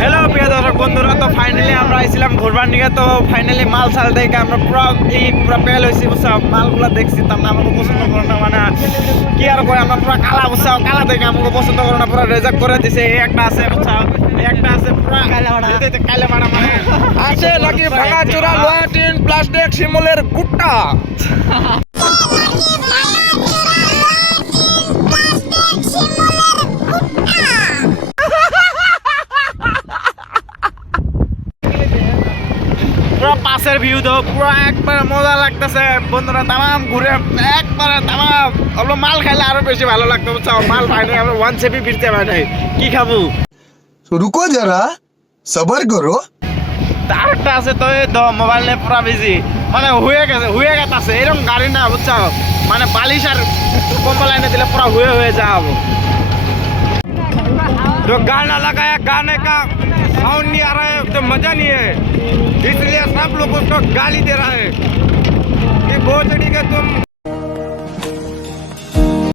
Hello প্রিয় দর্শক বন্ধুরা, তো ফাইনালি আমরা আইছিলাম ঘুরবার নিয়ে। তো ফাইনালি মাল সাল দেখে আমরা পুরো পেল হয়েছি, বুঝছো? মালগুলো দেখছি, তার আমাকে পছন্দ করে না, মানে কি আর করে, আমরা পুরো কালা, বুঝছো? কালা দেখে আমাকে পছন্দ করে না, পুরো রেজেক্ট করে দিছে। এই একটা আছে, বুঝছো? এই একটা আছে পুরো কালে মারা, মানে আছে নাকি ভাঙা চোরা লোহা টিন প্লাস্টিক শিমলের গুট্টা। পুরো পাশের ভিউ তো পুরো একবার মজা লাগতেছে বন্ধুরা। তামাম ঘুরে একবারে তামাম। আমরা মাল খাইলে আরো বেশি ভালো লাগতো, বুঝছো? মাল পাই নাই, আমরা ওয়ান সেপি ফিরতে পাই নাই। কি খাবো? रुको जरा सबर करो। তার একটা আছে তো, এই তো মোবাইল নিয়ে পুরা বিজি, মানে হয়ে গেছে এরকম গাড়ি না, বুঝছো? মানে বালিশ আর কম্বল এনে দিলে পুরা হয়ে যাবো। तो गाना लगाया, गाने का साउंड नहीं आ रहा है तो मजा नहीं है, इसलिए सब लोग उसको गाली दे रहा है कि भोसड़ी के